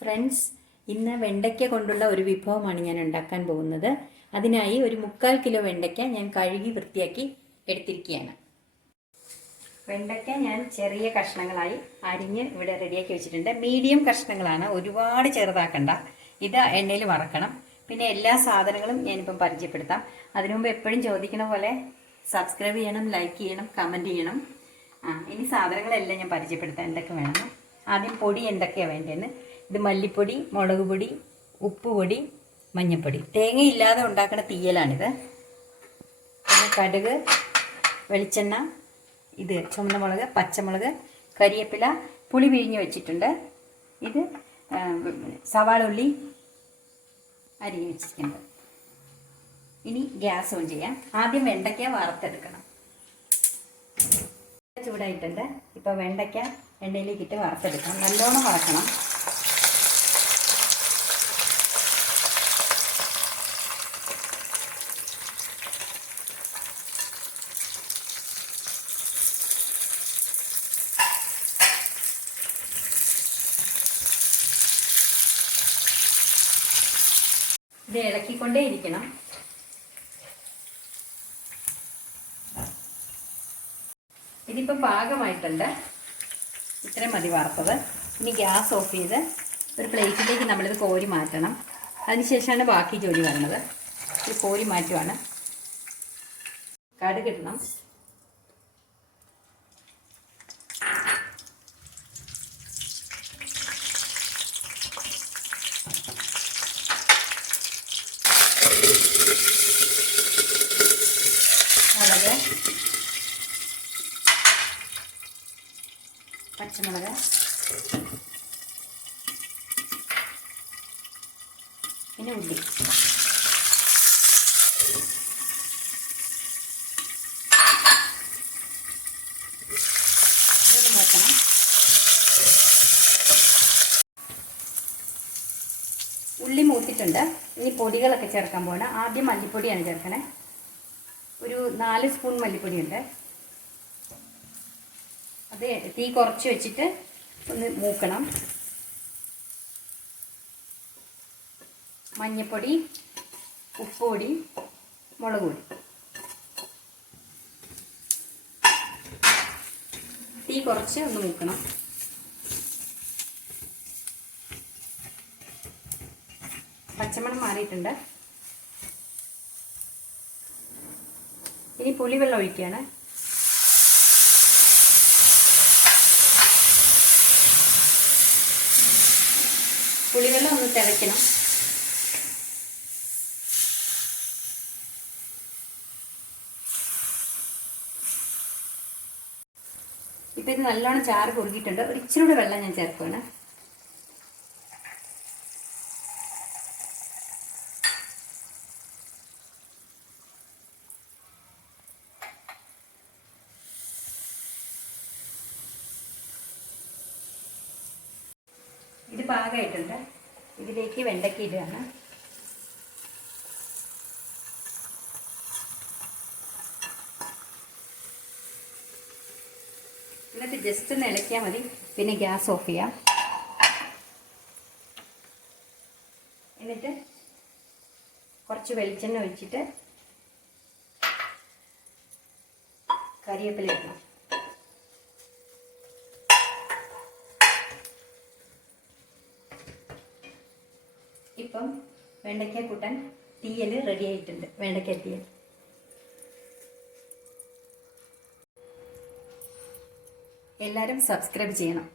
Friends, ഇന്ന് വെണ്ടയ്ക്ക കൊണ്ടുള്ള ഒരു വിഭവമാണ് ഞാൻ ഉണ്ടാക്കാൻ പോകുന്നത്. അതിനായി ഒരു 3/4 കിലോ വെണ്ടയ്ക്ക ഞാൻ കഴുകി വൃത്തിയാക്കി എടുത്തിരിക്കുകയാണ്. വെണ്ടയ്ക്ക ഞാൻ ചെറിയ കഷ്ണങ്ങളായി അരിഞ്ഞ് ഇവിടെ റെഡിയാക്കി വെച്ചിട്ടുണ്ട്. മീഡിയം കഷ്ണങ്ങളാണ്, ഒരുപാട് ചെറുതാക്കണ്ട. ഇത് എണ്ണയിൽ വറക്കണം. പിന്നെ എല്ലാ സാധനങ്ങളും ഞാനിപ്പം പരിചയപ്പെടുത്താം. അതിനു മുമ്പ് എപ്പോഴും ചോദിക്കണ പോലെ സബ്സ്ക്രൈബ് ചെയ്യണം, ലൈക്ക് ചെയ്യണം, കമൻറ്റ് ചെയ്യണം. ഇനി സാധനങ്ങളെല്ലാം ഞാൻ പരിചയപ്പെടുത്താം എന്തൊക്കെ വേണം. ആദ്യം പൊടി എന്തൊക്കെയാണ് വേണ്ടതെന്ന്. ഇത് മല്ലിപ്പൊടി, മുളക് പൊടി, ഉപ്പുപൊടി, മഞ്ഞൾപ്പൊടി. തേങ്ങയില്ലാതെ ഉണ്ടാക്കുന്ന തീയലാണിത്. പിന്നെ കടുക്, വെളിച്ചെണ്ണ, ഇത് ചുവന്ന മുളക്, പച്ചമുളക്, കരിവേപ്പില, പുളി പിഴിഞ്ഞ് വെച്ചിട്ടുണ്ട്. ഇത് സവാള ഉള്ളി അരിഞ്ഞ് വെച്ചിട്ടുണ്ട്. ഇനി ഗ്യാസ് ഓൺ ചെയ്യാം. ആദ്യം വെണ്ടയ്ക്ക വറുത്തെടുക്കണം. ചൂടായിട്ടുണ്ട്. ഇപ്പോൾ വെണ്ടയ്ക്ക എണ്ണയിലേക്ക് ഇട്ട് വറുത്തെടുക്കാം. നല്ലോണം വറക്കണം. ഇത് ഇളക്കിക്കൊണ്ടേ ഇരിക്കണം. ഇതിപ്പോൾ പാകമായിട്ടുണ്ട്. ഇത്രയും മതി വറുത്തത്. ഇനി ഗ്യാസ് ഓഫ് ചെയ്ത് ഒരു പ്ലേറ്റിലേക്ക് നമ്മളിത് കോരി മാറ്റണം. അതിനുശേഷമാണ് ബാക്കി ജോലി വരുന്നത്. ഇത് കോരി മാറ്റുവാണ്. കടുക് ഇടണം. മുളക്, പച്ചമുളക്, പിന്നെ ഉള്ളി. ഇതൊന്ന് നോക്കണം. ഉള്ളി മൂത്തിട്ടുണ്ട്. ഇനി പൊടികളൊക്കെ ചേർക്കാൻ പോകണം. ആദ്യം മല്ലിപ്പൊടിയാണ് ചേർക്കണേ. ഒരു 4 സ്പൂൺ മല്ലിപ്പൊടിയുണ്ട്. അത് തീ കുറച്ച് വെച്ചിട്ട് ഒന്ന് മൂക്കണം. മഞ്ഞൾപ്പൊടി, ഉപ്പുപൊടി, മുളക് പൊടി. തീ കുറച്ച് ഒന്ന് മൂക്കണം. പച്ചമണം മാറിയിട്ടുണ്ട്. ഇനി പുളിവെള്ളം ഒഴിക്കുകയാണ്. പുളിവെള്ളം ഒന്ന് തിളയ്ക്കണം. ഇപ്പം ഇത് നല്ലോണം ചാറ് കുറുകിയിട്ടുണ്ട്. ഒരു ഇച്ചിരി കൂടെ വെള്ളം ഞാൻ ചേർക്കുകയാണ്. ഇത് പാകമായിട്ടുണ്ട്. ഇതിലേക്ക് വെണ്ടയ്ക്ക ഇടുകയാണ്. എന്നിട്ട് ജസ്റ്റ് ഒന്ന് ഇളക്കിയാൽ മതി. പിന്നെ ഗ്യാസ് ഓഫ് ചെയ്യാം. എന്നിട്ട് കുറച്ച് വെളിച്ചെണ്ണ ഒഴിച്ചിട്ട് കരിവേപ്പില ഇടണം. ഇപ്പം വെണ്ടയ്ക്ക കൂട്ടാൻ തീയൽ റെഡി ആയിട്ടുണ്ട്. വെണ്ടയ്ക്ക തീയൽ. എല്ലാവരും സബ്സ്ക്രൈബ് ചെയ്യണം.